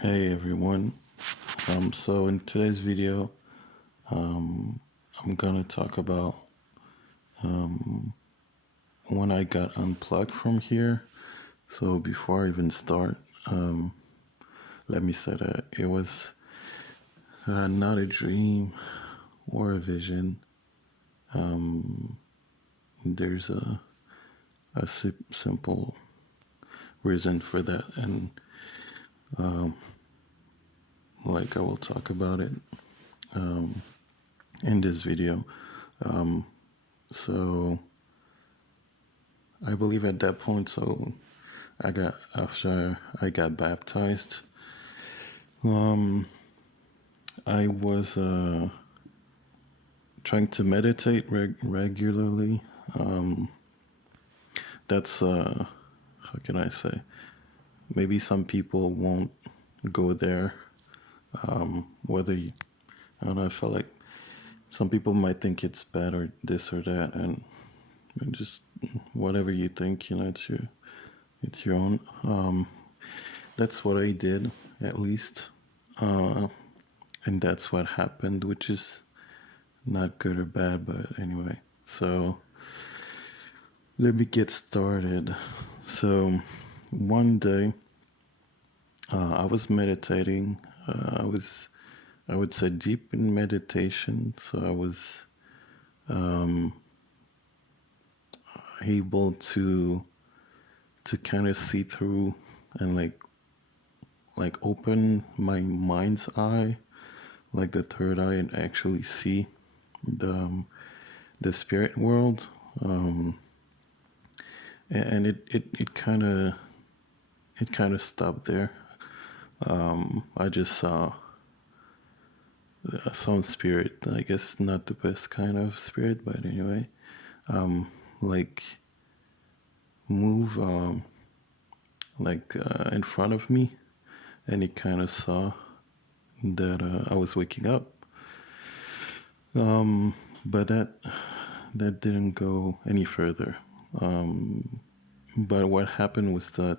Hey everyone. So in today's video, I'm gonna talk about when I got unplugged from here. So before I even start, let me say that it was not a dream or a vision. There's a simple reason for that, and like I will talk about it in this video. So I believe at that point, after I got baptized, I was trying to meditate regularly. That's how can I say? Maybe some people won't go there. Whether you, I don't know. I felt like some people might think it's bad or this or that, and just whatever you think, it's your own. That's what I did, at least, and that's what happened, which is not good or bad, but anyway. So let me get started. So one day, I was meditating. I would say, deep in meditation. So I was able to kind of see through and like open my mind's eye, like the third eye, and actually see the spirit world. And it kind of stopped there. I just saw some spirit. I guess not the best kind of spirit, but anyway, like move in front of me, and it kind of saw that I was waking up. But that didn't go any further. But what happened was that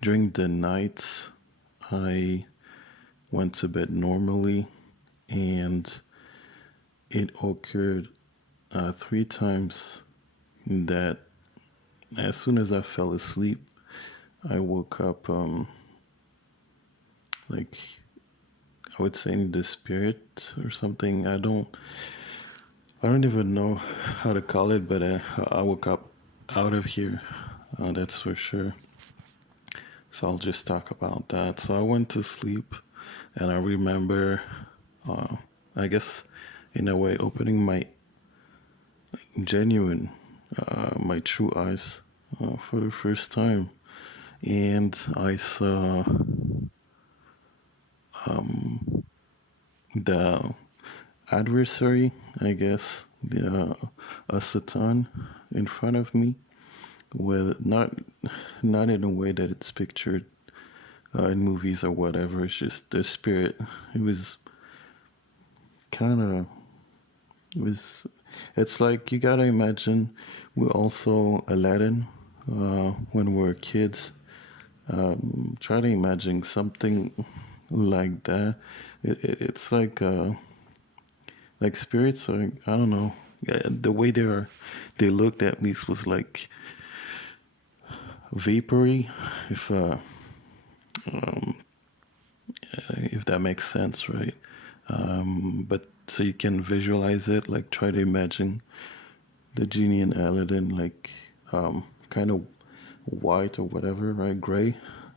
during the night, I went to bed normally, and it occurred 3 times that as soon as I fell asleep, I woke up, like I would say in the spirit or something. I don't even know how to call it, but I woke up out of here. That's for sure. So I'll just talk about that. So I went to sleep, and I remember, I guess, in a way, opening my genuine, my true eyes for the first time, and I saw the adversary, I guess, the a Satan in front of me, with not in a way that it's pictured in movies or whatever. It's just the spirit. It was kind of it was. It's like you gotta imagine we're also Aladdin when we were kids. Try to imagine something like that. It's like spirits. Or I don't know. Yeah, the way they looked at least was like vapory. If if that makes sense, right? But so you can visualize it, like try to imagine the genie in Aladdin, like kind of white or whatever, right? Gray,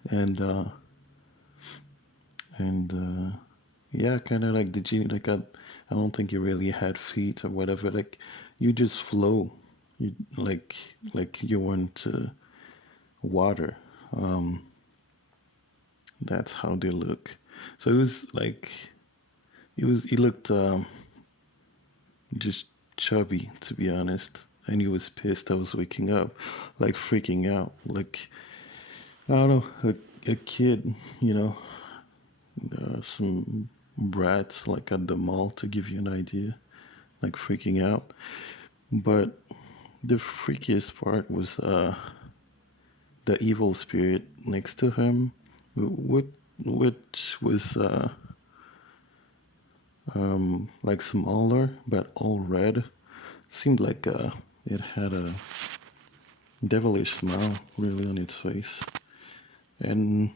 and uh, and yeah, kind of like the genie. Like I don't think you really had feet or whatever. Like you just flow, you like you went water. Um, that's how they look. So it was like he looked just chubby, to be honest. And he was pissed I was waking up, like freaking out. Like, I don't know, a kid, some brats like at the mall, to give you an idea, like freaking out. But the freakiest part was the evil spirit next to him. what which was like smaller but all red. Seemed like it had a devilish smile really on its face, and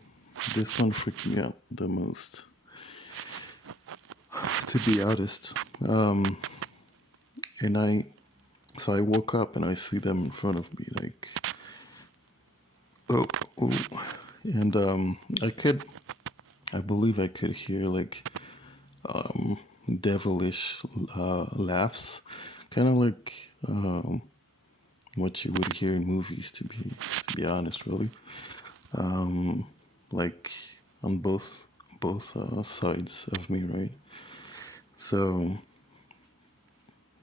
this one freaked me out the most, to be honest. And I woke up and I see them in front of me, like, oh, oh, and I believe I could hear like devilish laughs, kind of like what you would hear in movies. To be honest, really, like on both sides of me, right? So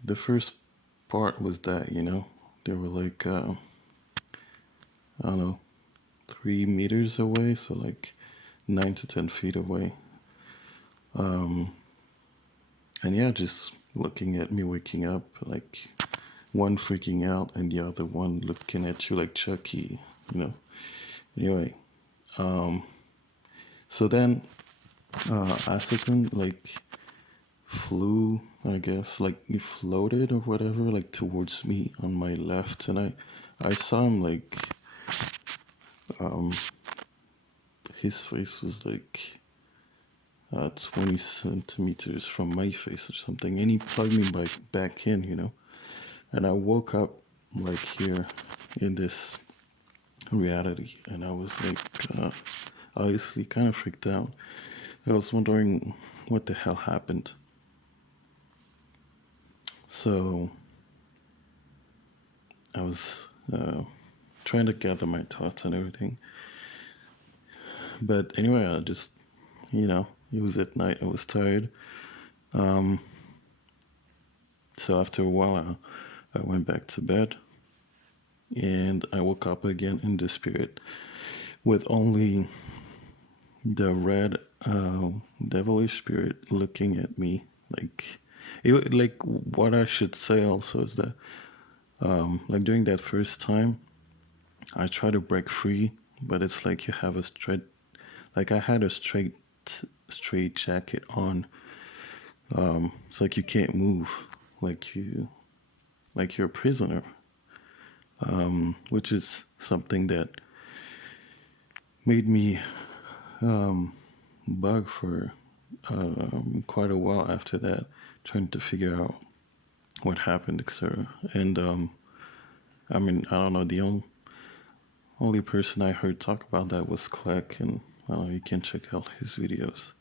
the first part was that they were like I don't know, 3 meters away, so like 9 to 10 feet away. And yeah, just looking at me waking up, like one freaking out and the other one looking at you like Chucky, you know. Anyway, so then Assassin like flew, I guess, like he floated or whatever, like towards me on my left, and I saw him like his face was like 20 centimeters from my face or something, and he plugged me back in, and I woke up like here in this reality, and I was like obviously kind of freaked out. I was wondering what the hell happened. So I was trying to gather my thoughts and everything. But anyway, I just, it was at night. I was tired. So after a while, I went back to bed. And I woke up again in the spirit with only the red devilish spirit looking at me. Like what I should say also is that like during that first time, I try to break free, but it's like you have a straight, like I had a straight jacket on. It's like you can't move, like you're a prisoner, which is something that made me bug for quite a while after that, trying to figure out what happened, etc. And I mean, I don't know, the only person I heard talk about that was Kleck, and you can check out his videos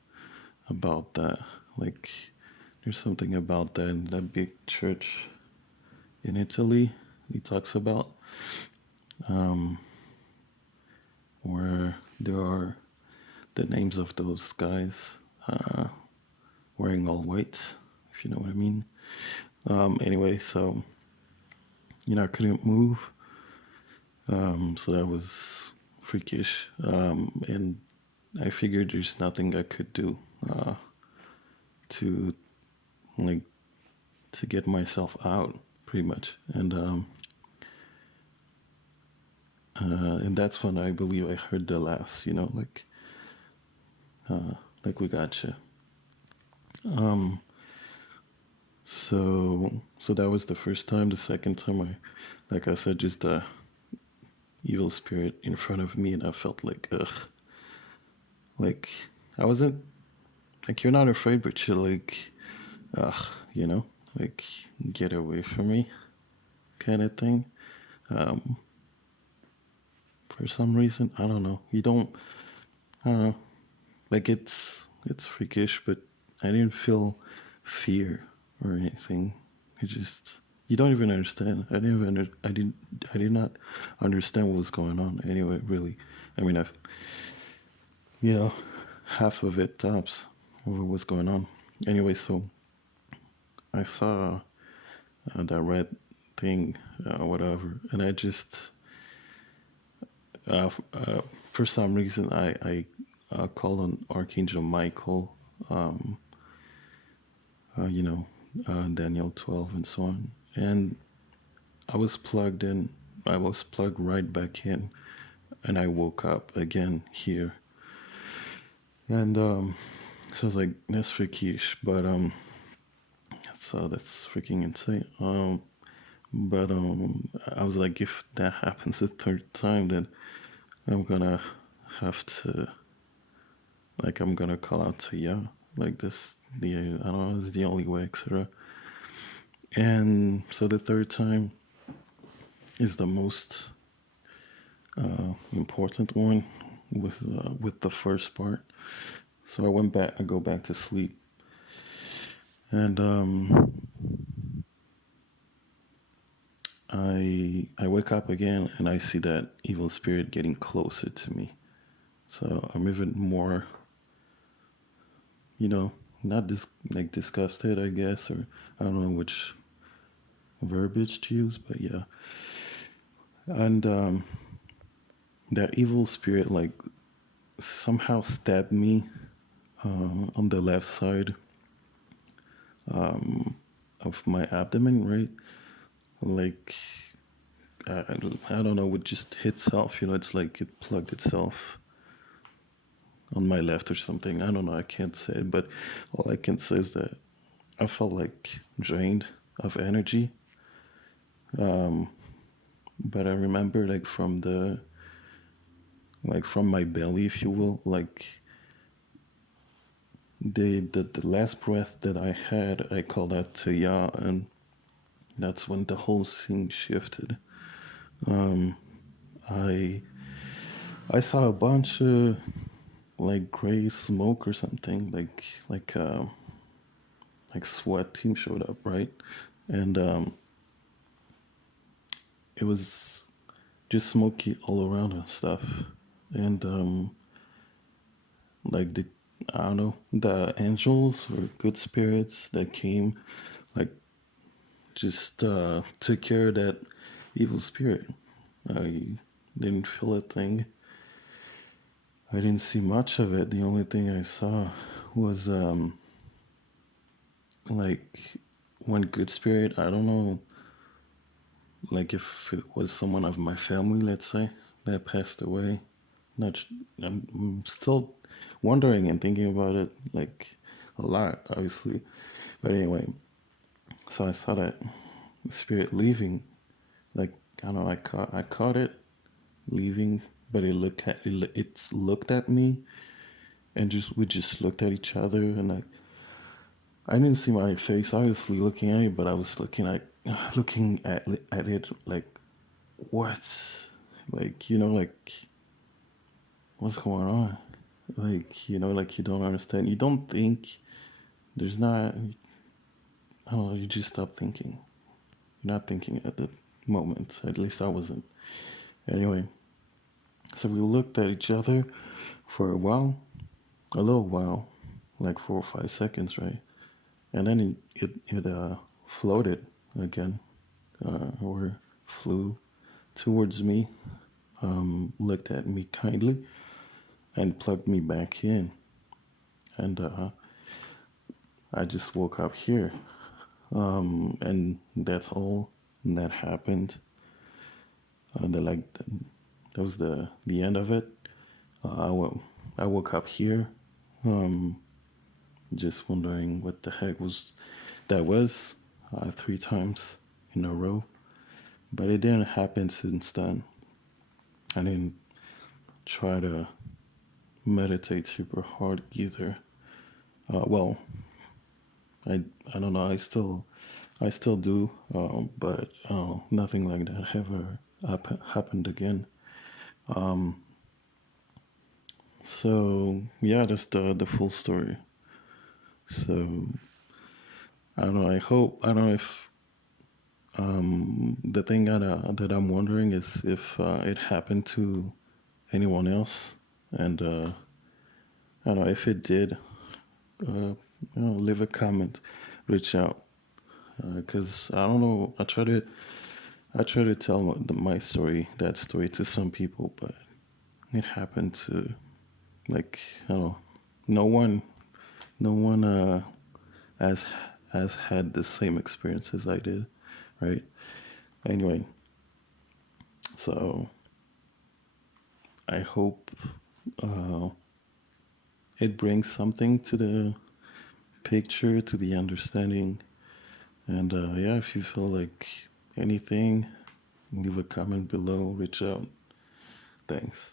about that. Like, there's something about that in that big church in Italy he talks about, where there are the names of those guys wearing all white, if you know what I mean. Anyway, so I couldn't move, so that was freakish, and I figured there's nothing I could do to like to get myself out, pretty much, and that's when I believe I heard the laughs, like we gotcha. So that was the first time. The second time, like I said, just a evil spirit in front of me, and I felt like ugh, like I wasn't like, you're not afraid, but you're like ugh, like get away from me, kind of thing. For some reason, I don't know. I don't know. Like it's freakish, but I didn't feel fear or anything. It just, you don't even understand. I did not understand what was going on. Anyway, really, I mean, you know, half of it tops of what was going on. Anyway, so I saw that red thing, whatever, and I just, for some reason, I called on Archangel Michael, Daniel 12 and so on. And I was plugged in, I was plugged right back in, and I woke up again here. And so I was like, that's freakish, but so that's freaking insane. But I was like, if that happens the third time, then I'm gonna have to, like, I'm gonna call out to yeah, like this, the I don't know, it's the only way, etc. And so the third time is the most important one with the first part. So I went back, I go back to sleep, and I wake up again and I see that evil spirit getting closer to me. So I'm even more, you know, not like disgusted, I guess, or I don't know which verbiage to use, but yeah. And that evil spirit like somehow stabbed me on the left side of my abdomen, right? Like I, I don't know, it just hit itself, you know, it's like it plugged itself on my left or something. I don't know, I can't say it, but all I can say is that I felt like drained of energy. But I remember like from my belly, if you will, like the last breath that I had, I called out to Yah, and that's when the whole scene shifted. I I saw a bunch of like gray smoke or something, like SWAT team showed up, right? And it was just smoky all around and stuff. And like the I don't know, the angels or good spirits that came, like just took care of that evil spirit. I didn't feel a thing. I didn't see much of it. The only thing I saw was like one good spirit. I don't know, like if it was someone of my family, let's say, that passed away. Not, I'm still wondering and thinking about it like a lot, obviously. But anyway, so I saw that spirit leaving. Like I don't know, I caught it leaving, but it looked at me, and just we just looked at each other, and I didn't see my face obviously looking at it, but I was looking at it like what, like like what's going on, like like you don't understand, you don't think, there's not, I don't know, you just stop thinking, you're not thinking at the moment, at least I wasn't. Anyway, so we looked at each other for a while, a little while, like 4 or 5 seconds, right? And then it floated again, or flew towards me, looked at me kindly, and plugged me back in. And I just woke up here, and that's all that happened. That was the end of it. I woke up here, um, just wondering what the heck was 3 times in a row, but it didn't happen since then. I didn't try to meditate super hard either. Well, I don't know. I still do, but nothing like that ever happened again. So yeah, that's the full story. So I don't know. I don't know if the thing that I'm wondering is if it happened to anyone else, and I don't know if it did. Leave a comment, reach out, because I don't know. I try to tell my story, that story, to some people, but it happened to, like, I don't know, no one, no one has has had the same experience as I did, right? Anyway, so I hope uh, it brings something to the picture, to the understanding. And yeah, if you feel like anything, leave a comment below, reach out. Thanks.